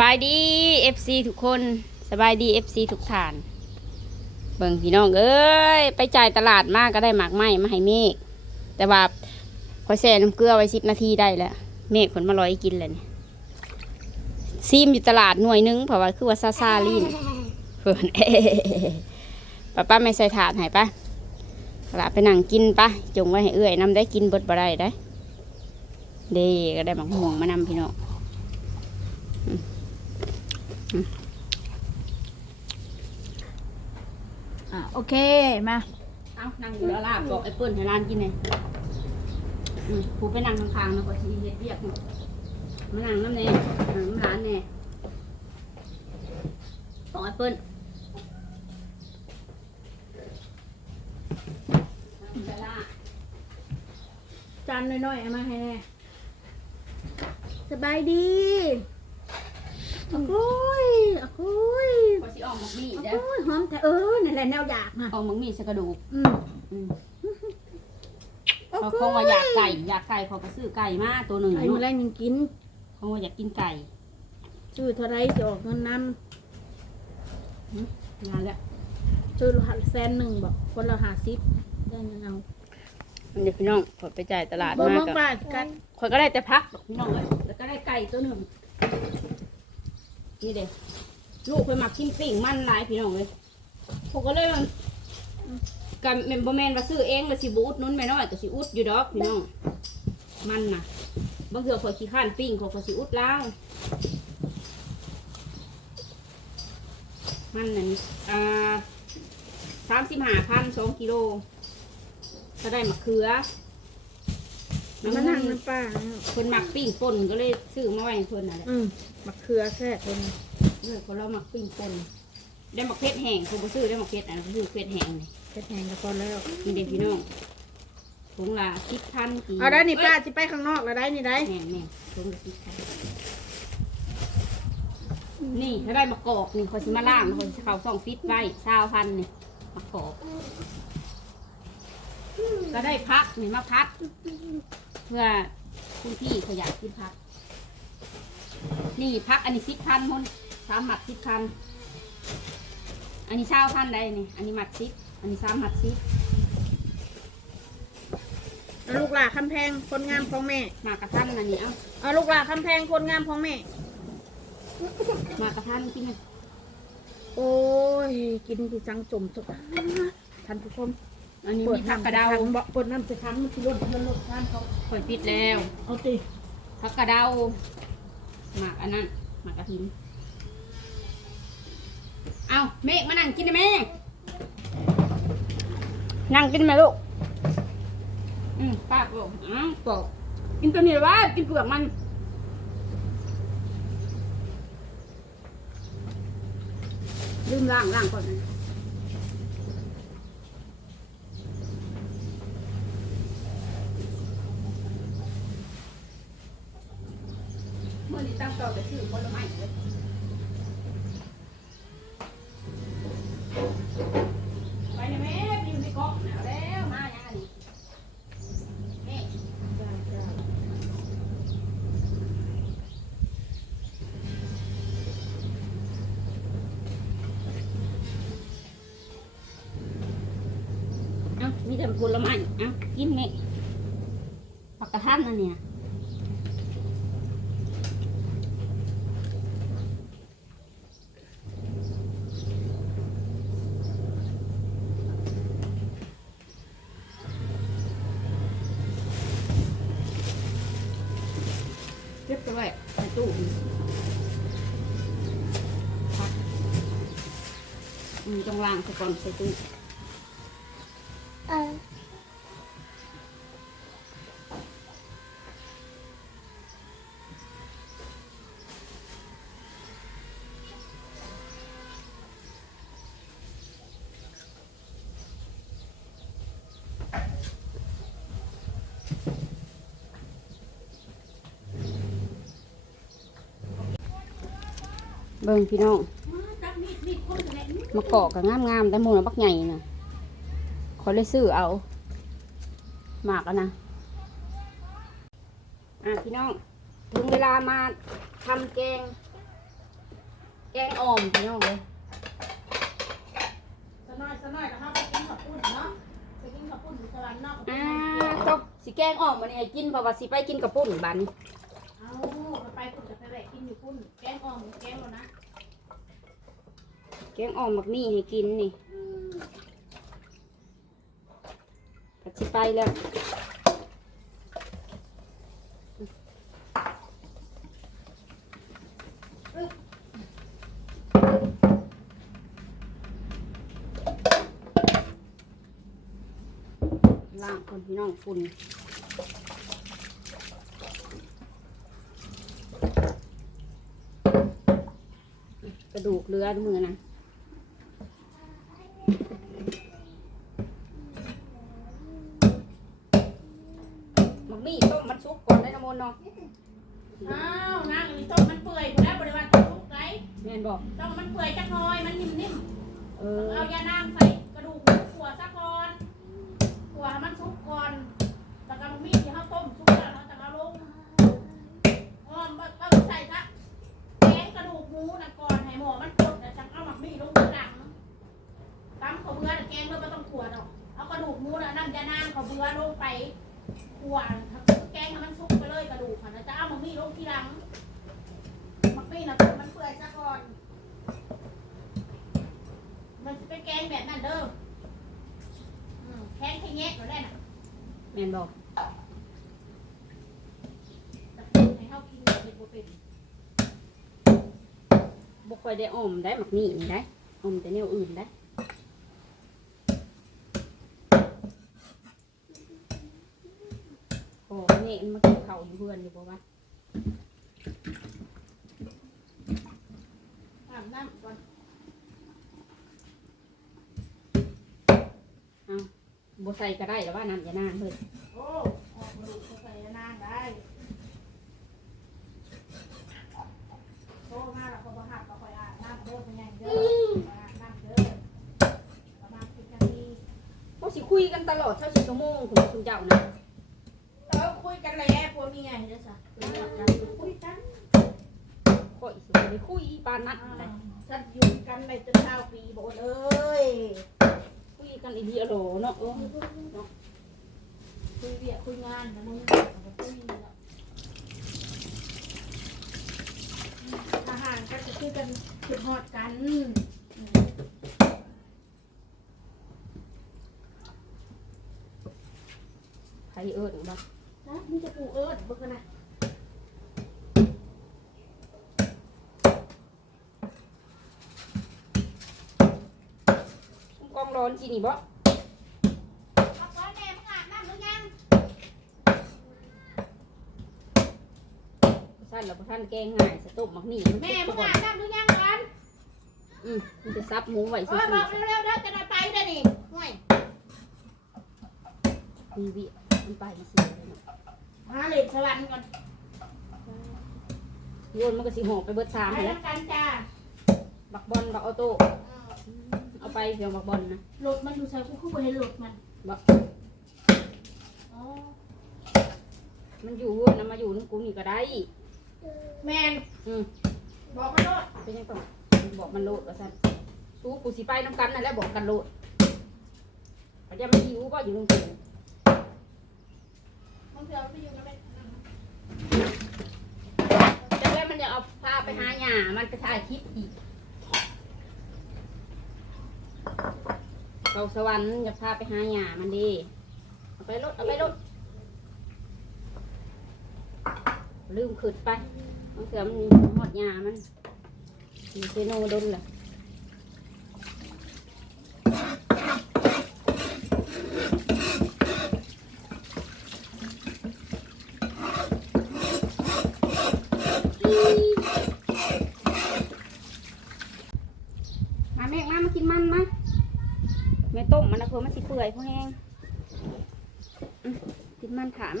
บายดี FC ทุกคนสบายดี FC ทุกฐาน เบิ่งพี่น้องเอ้ยไปจ่ายตลาดมากก็ได้หมากไม้มาให้เมฆแต่ว่าพอแช่น้ำเกลือไว้สิบนาทีได้แล้วเมฆผลมาลอยกินเลยนี่ซีมอยู่ตลาดหน่วยหนึงเพราะว่าคือว่าซาซาลีนเพิ่อนป้าป้าไม่ใส่ถาดให้ปะตลาดไปนั่งกินปะจงไว้ให้เอื้อยน้ำได้กินบดบ่ได้ได้เด้ก็ได้หมักม่วงมานำพี่น้อง อะโอเคมาเอานั่งอยู่แล้วลาบบอกไอ้เปิ้ลให้ร้านกินเลยอืมผูไปนั่งข้างๆนะก็ชีเฮ็ดเรียกเนาะมานั่งน้ำเน่นั่งน้ำร้านเน่บอกไอ้เปิ้ลนั่งไปละจานน้อยๆเอามาให้แน่สบายดี อะคุยอะคุยพอสิออกหมักมี่อะเด้อคุยหอมแต่เออนั่นแหละแนวอยากนะออกหมักมี่ใสกระดูกอืมอืมอะเขาคุคงว่าอยากไก่อยากไก่เขาก็ซื้อไก่มาตัวหนึ่งไอ้เนาะมื้อแรกยังกินเขาว่าอยากกินไก่ซื้อเท่าไรจะออกเงินนงานแล้วำซื้อละแสนหนึ่งบอกคนละห้าสิบได้เงินเอามันเดี๋ยวพี่น้องขอไปจ่ายตลาดบ่มามากกับบ้านกันคนก็ได้แต่พักดอกพี่น้องเลยแล้วก็ได้ไก่ตัวหนึ่ง นี่เด็ลูกไปหมักกินปิ่งมันหลายพี่น้องเลยผมก็เลยว่ากับเมมเบอร์แมนมาซื้อเองมาสิบอุดนุ่นไม่น้อยก็สิอุดอยู่ดอกพี่น้อง มันน่ะบางเถื่อข่อยขี้ข้านปิ้งเขาก็สิอุดแล้วมันนั่นอ่าสามสิบห้าพันสองกิโลก็ได้มะเขือ มานั่งน้ำป้าคนหมักปิ้งป่นก็เลยซื้อมาไว้ให้เพิ่นน่ะแหละอืมมะเขือแค่คนเลยคนเราหมักปิ้งป่นได้หมักเพชรแห้งคนบ่ซื้อได้หมักเพชรอันนั้นซื้อเพชรแห้งนี่เพชรแหงก็พอแล้ว มีเด็กพี่น้องถุงละสิบพันกี่เอาได้นี่ป้าจะไปข้างนอกแล้วได้นี่ได้ แม่นแม่นถุงละสิบพันนี่ถ้าได้มะกอกนี่คนสิมาล่างคนสิเขาสองฟิตไว้ชาวพันนี่มะกอกก็ได้พักนี่มาพัด เพื่อคุณพี่เขาอยากกินพัก นี่พักอันนี้สิบพันมนสามหมัดสิบพัน อันนี้เช้าพันได้นี่ อันนี้หมัดสิบอันนี้สามหมัดสิบเอาลูกหลาคำแพงคนงามของแม่หมากกระทันอันนี้เอ้าเอาลูกหลาคำแพงคนงามของแม่หมากกระทันกินไหมโอ้ย กินที่จังจมสุดท่านผู้ชม อันนี้มีผักกระเดาบ่เปิดน้ำจะคันมันคือรถมันรถคันเขาข่อยปิดแล้ว เอาติผักกระเดาหมากอันนั้นหมากกระถินเอาเมฆมานั่งกินได้ไหมนั่งกินไหมลูก อืมป้าบอกอ้าวบอกกินตัวนี้เหรอวะกินเปลือกมันลืมล้างล้างก่อนนะ มื่อนี้ตั้งต่อไปซื้อผลไม้เลยไปนแม่พิมพ์ในกล่องหนาวแล้วมาอย่างนี้แม่เอ้ามีแต่ผลไม้เอ้ากินแม่ผักกระทันอันเนี่ยเรียบร้อยใส่ตู้ผัก อืมต้องล้างใส่ก่ มะกอกกับงามงามๆแต่หมูนะบักใหญ่น่ะขอเลยซื้อเอาหมากอะนะอะพี่น้อง ถึงเวลามาทำแกง แกงอ่อมพี่น้องเลยสน้อยสน้อยแล้วเขาไปกินข้าวปุ้นเนาะไปกินข้าวปุ้นอยู่สวรรค์เนาะอ่าตบสิแกงอ่อมมันให้กินเพราะว่าสิไปกินกับปุ้นบัดนเอาไปปุ้นกับไปแวะกินอยู่ปุ้นแกงอ่อมแกงแล้วนะ แกงอ่อมบักมี่ให้กินนี่ก็สิไปแล้วล่างคนพี่น้องฝุ่นกระดูกเรือมือนะ มักมี่ต้มมันสุก ก่อนได้น้ำมนต์เนาะอ้าวนางอันนี้ต้มมันเปื่อยหมดแล้วบริวารต้มทุกไรแม่นบอกต้มมันเปื่อยจักหน่อยมันนิ่มเอๆ อเอายานางใส่กระดูกหมูขัวซะก่อนขัวให้มันสุกก่อนแล้วก็มีดที่เขาต้มสุกแล้วเราจะเอาลงอ้อมก็ใส่ซะแกงกระดูกหมูนะก่อนให้หมอมันกดแล้วจังเอาหมักมีดลงทีหลังตำข้าวเบื่อน่ะแกงเลยไม่ต้องขัวดอกเอากระดูกหมูนะน้ำยานางข้าวเบื่อลงไป ขัวถ้าแกงให้มันสุกไปเลยกระดูกค่ะแล้วจะเอาหมักมีดลงทีหลังหมักมีดนะต้มมันเปื่อยซะก่อน มันจะเป็นแกงแบบนั้นเด้ออืมแข็งแค่แงะก็ได้น่ะแม่นบอกแต่เป็นให้เขากินแบบเป็นบ่เป็นบ่ค่อยได้ออมได้หมักมี่นี่ได้ออมแต่แนวอื่นได้ โอ้นี่มันมากินข้าวอยู่เพื่อนอยู่บ่วะอาบน้ำก่อนบ่ใส่ก็ได้แต่ว่าน้ำจะนานเพิ่นโอ้ออกมาดูเขาใส่นานได้โตมาแล้วก็บ่หักก็คอยอาบน้ำเด้อเป็นยังเด้ออาบน้ำเด้อประมาณสิบนาทีบ่สิคุยกันตลอดเท่าสิชั่วโมงคุณคุณเจ้านะ ยกันแล้วผัวเมียเด้อจ้ะเป็นหลักการคุยกันข่อยสิบ่ได้คุยปานนั้นได้สัตว์อยู่กันในจนเช้าปีโบนเอ้ยคุยกันอีดีอะโหลเนาะเออคุยเวียคุยงานนะมึงคุยแล้วอาหารก็จะคุยกันจุดหอดกัน ไผเอิ้นบ่ นะนี่จะปูเอิร์ดบึกนะ ก องร้อนสินี่บ่พักร้อนแม่มึงอาบน้ำหรือยังท่านเราท่านแกงง่ายสต๊บมักนี่มันแม่สุมึกงก่ออานบน้ำหรือยังกันอืมมันจะซับหมูไว้เอซื่ออบอกเร็วๆเด้อจะได้ไปเด้อนี่ห่วยๆมีวิมันไปสิเลยเนาะมาเหล็กสวรรค์ก่อนโยนมันก็สิหอบไปเบิดสามไปแล้วน้ำกันจ้าบักบอลบักออโต้ เอาไปเดี๋ยวบักบอลนะรถมันอยู่ใส่กูคือบ่เห็นรถมันบักอ๋อมันอยู่วนนะมาอยู่นึงกูนี่ก็ได้ แมนอืมบอกมันรถเป็นยังต้องบอกมันโลดว่าซั่นสู้กูสิไปน้ำกันนั่นแหละบอกกันโลดเขาจะมาหิวบ่อยู่นึงกูมึงเถื่อไปอยู่กับแม่แต่แล้วมันจะเอาพาไปหาหญ้ามันไปถ่ายคลิปอีก เขาสวรรค์จะพาไปหาหญ้ามันดีเอาไปรถเอาไปรถลืมขึ้นไปมันเสือมันหอดหญ้ามันมีเซโนดนล่ะมาแม่งมามากินมันมาแม่ต้มมันนะ เปื่อยพราะแห้งกินมันถาม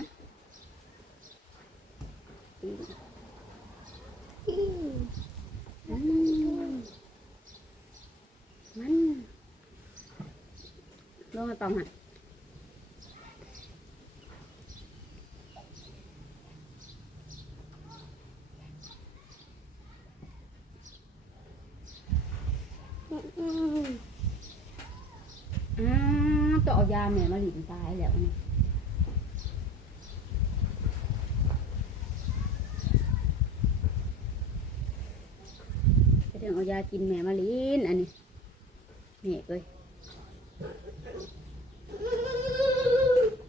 มันลงมาต่อมาน อ้าวต้องเอายา แม่มาหลินตายแล้วนี่จะต้องเอายากินแม่มาลินอันนี้นี่เอ้ย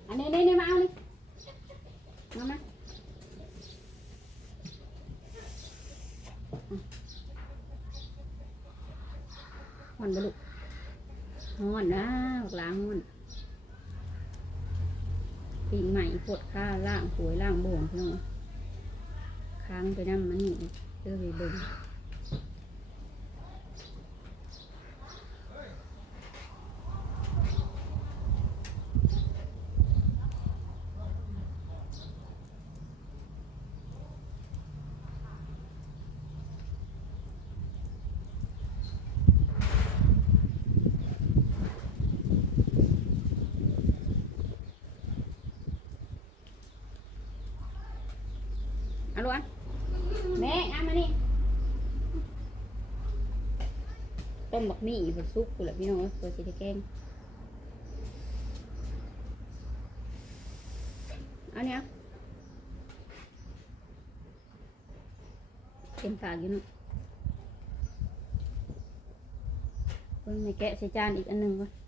อันนี้นี่นี่มาเอานี่มามาอ่อนบลุกฮ้อนนะบักล้างฮ้อน ปีใหม่ปวดข้าล่างหวยล่างบ่วงพี่น้องค้างไปน้ำมันนี่เจอไปเบิ่ง เอาลูกอะแม่เอามานี่ต้มบักหมี่บดซุปกูแหละพี่น้องเอ้ยตัวสีแกงเอาเนี่ยเต็มปากอยู่เนาะเพิ่งไม่แกะใส่จานอีกอันหนึ่งก่อน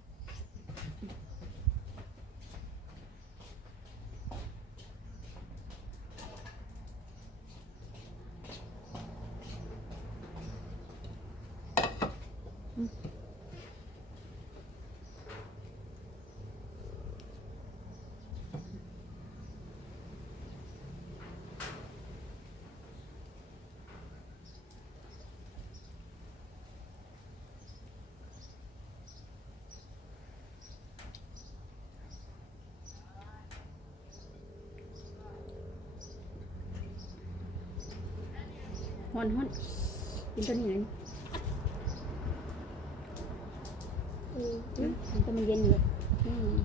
ฮ้อนฮ้อนกินตัวนี้หน่อยนี่อืมมันก็มันเย็นอยู่อืม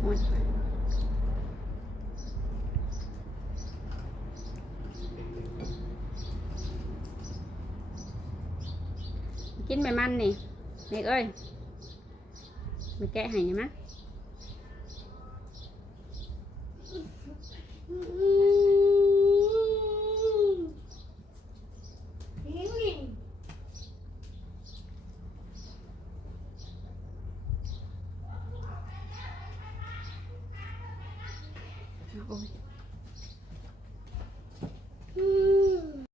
โอ้ย กินไปมันนี่เด็กเอ้ยมาแกะให้ยังมะโอ้ย